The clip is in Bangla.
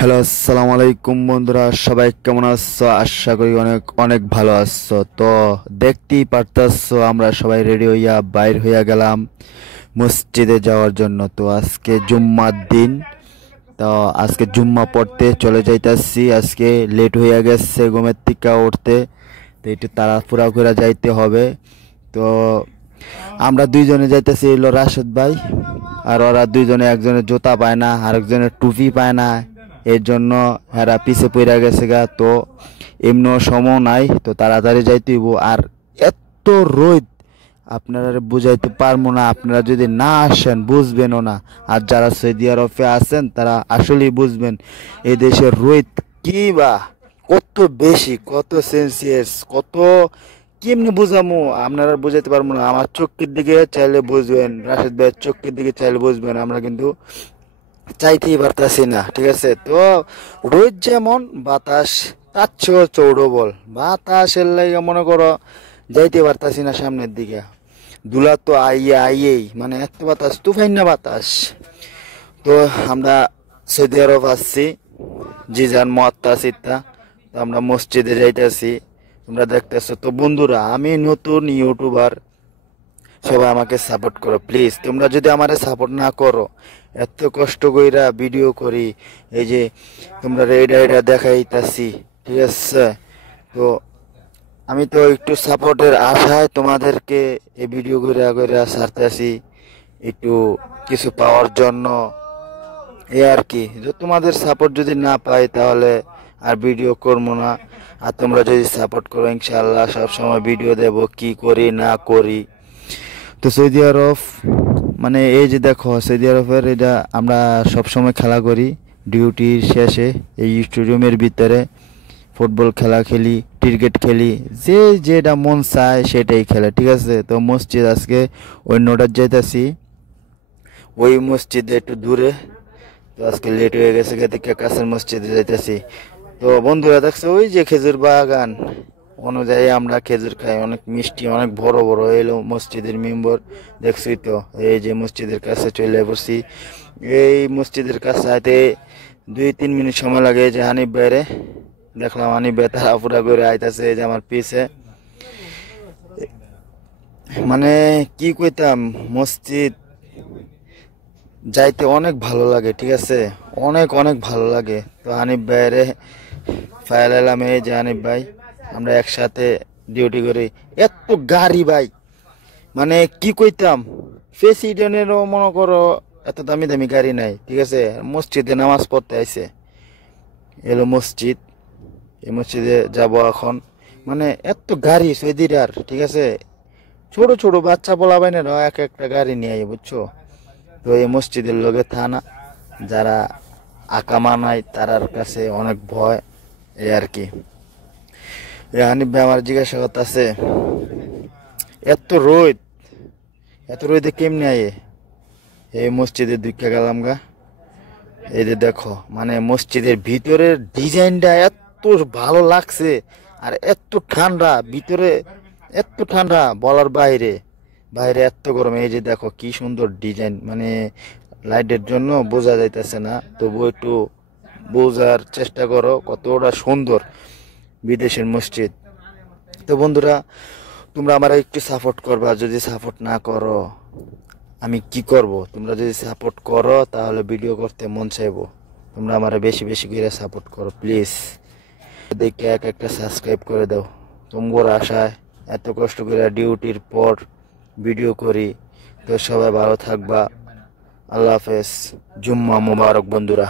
হ্যালো, আসসালামু আলাইকুম বন্ধুরা, সবাই কেমন আছো? আশা করি অনেক অনেক ভালো আছো। তো দেখতেই পারতাছো আমরা সবাই রেডি হইয়া বাইর হইয়া গেলাম মসজিদে যাওয়ার জন্য। তো আজকে জুম্মার দিন, তো আজকে জুম্মা পড়তে চলে যাইতাছি। আজকে লেট হইয়া গেছে ঘুমের থেকে উঠতে, তো একটু তাড়াহুড়া করে যাইতে হবে। তো আমরা দুইজনে যাইতেছি, এলো রাশেদ ভাই, আর ওরা দুইজনে, একজনের জুতা পায় না, আরেকজনের টুপি পায় না, এর জন্য এরা পিছে পড়ে গেছে গা। তো এমনিও সময় নাই, তো তাড়াতাড়ি যাইতে হইব। আর এত রোদ আপনারা বুঝাইতে পারবো না, আপনারা যদি না আসেন বুঝবেনও না। আর যারা সৌদি আরবে আছেন তারা আসলেই বুঝবেন এই দেশের রোদ কি বা কত বেশি, কত সেলসিয়াস, কত কেমনি বুঝামু আপনারা বুঝাইতে পারবো না। আমার চোখের দিকে চাইলে বুঝবেন, রাশেদ ভাইয়ের চোখের দিকে চাইলে বুঝবেন, আমরা কিন্তু চাইতেই পারতাছি না। ঠিক আছে, তো রোদ যেমন, বাতাস তার চেয়েও চৌড়ো বল। বাতাসের লাগে মনে করো যাইতে পারতাছি না সামনের দিকে। দুলা তো আইয়ে আইয়েই, মানে এত বাতাস, তুফাইন না বাতাস। তো আমরা সৌদি আরব আসছি, জিজান মহাত্মা সিত্তা। তো আমরা মসজিদে যাইতেছি, তোমরা দেখতেছো। তো বন্ধুরা, আমি নতুন ইউটিউবার, সবাই আমাকে সাপোর্ট করো প্লিজ। তোমরা যদি আমারে সাপোর্ট না করো, এত কষ্ট কইরা ভিডিও করি, এই যে তোমরা রেডা রেডা দেখাইতাছি, ঠিক আছে? তো আমি তো একটু সাপোর্টের আশায় তোমাদেরকে এই ভিডিও করে করে ছাড়তেছি, একটু কিছু পাওয়ার জন্য। এই আর কি, যে তোমাদের সাপোর্ট যদি না পাই তাহলে আর ভিডিও করবো না। আর তোমরা যদি সাপোর্ট করো, ইনশাআল্লাহ সবসময় ভিডিও দেব, কি করি না করি। তো সৌদি আরব, মানে এই যে দেখো সৌদি আরবের, এটা আমরা সবসময় খেলা করি ডিউটির শেষে, এই স্টেডিয়ামের ভিতরে ফুটবল খেলা খেলি, ক্রিকেট খেলি, যে যেটা মন চায় সেটাই খেলে। ঠিক আছে, তো মসজিদ আজকে অন্যটার যাইতাছি, ওই মসজিদে একটু দূরে। তো আজকে লেট হয়ে গেছে, থেকে কাছের মসজিদে যাইতেছি। তো বন্ধুরা দেখছো ওই যে খেজুর বাগান অনুযায়ী আমরা খেজুর খাই, অনেক মিষ্টি, অনেক বড় বড়। এলো মসজিদের মেম্বর, দেখছি তো। এই যে মসজিদের কাছে চলে বসছি, এই মসজিদের কাছে আইতে 2-3 মিনিট সময় লাগে। এই যে হানিফ ভাইরে দেখলাম, হানিফ ভাই তাড়াহুড়া করে আইতাছে এই যে আমার পিছে। মানে কি কইতাম, মসজিদ যাইতে অনেক ভালো লাগে। ঠিক আছে, অনেক অনেক ভালো লাগে। তো হানিফ ভাইরে ফায়াল এলাম, এই যে হানিফ ভাই, আমরা একসাথে ডিউটি করি। এত গাড়ি ভাই, মানে কি কইতাম, প্রেসিডেন্টেরও মনে করো এত দামি দামি গাড়ি নাই। ঠিক আছে, মসজিদে নামাজ পড়তে আইছে, এলো মসজিদ, এই মসজিদে যাব এখন। মানে এত গাড়ি সৌদির। আর ঠিক আছে, ছোট ছোট বাচ্চা পোলাবেন এক একটা গাড়ি নিয়ে আই, বুঝছো? তো এই মসজিদের লোকে থানা, যারা আকামা নাই তারার কাছে অনেক ভয়, এই আর কি। হানিফ ভাই আমার জিজ্ঞাসা করতেছে, এত রোদ, এত রোদে কেমনি আয়ে? এই মসজিদে ঢুকে গেলাম গা। এই যে দেখো, মানে মসজিদের ভিতরের ডিজাইনটা এত ভালো লাগছে, আর এত ঠান্ডা ভিতরে, এত ঠান্ডা বলার বাইরে। বাইরে এত গরম, এই যে দেখো কি সুন্দর ডিজাইন, মানে লাইটের জন্য বোঝা যাইতেছে না, তবু একটু বোঝার চেষ্টা করো কতটা সুন্দর বিদেশের মসজিদ। তো বন্ধুরা, তোমরা আমার একটু সাপোর্ট করবা, যদি সাপোর্ট না করো আমি কি করব? তোমরা যদি সাপোর্ট করো তাহলে ভিডিও করতে মন চাইবো। তোমরা আমার বেশি বেশি করে সাপোর্ট করো প্লিজ। দেখে এক একটা সাবস্ক্রাইব করে দাও, তোমার আশায় এত কষ্ট করে ডিউটির পর ভিডিও করি। তো সবাই ভালো থাকবা, আল্লাহ হাফেজ, জুম্মা মুবারক বন্ধুরা।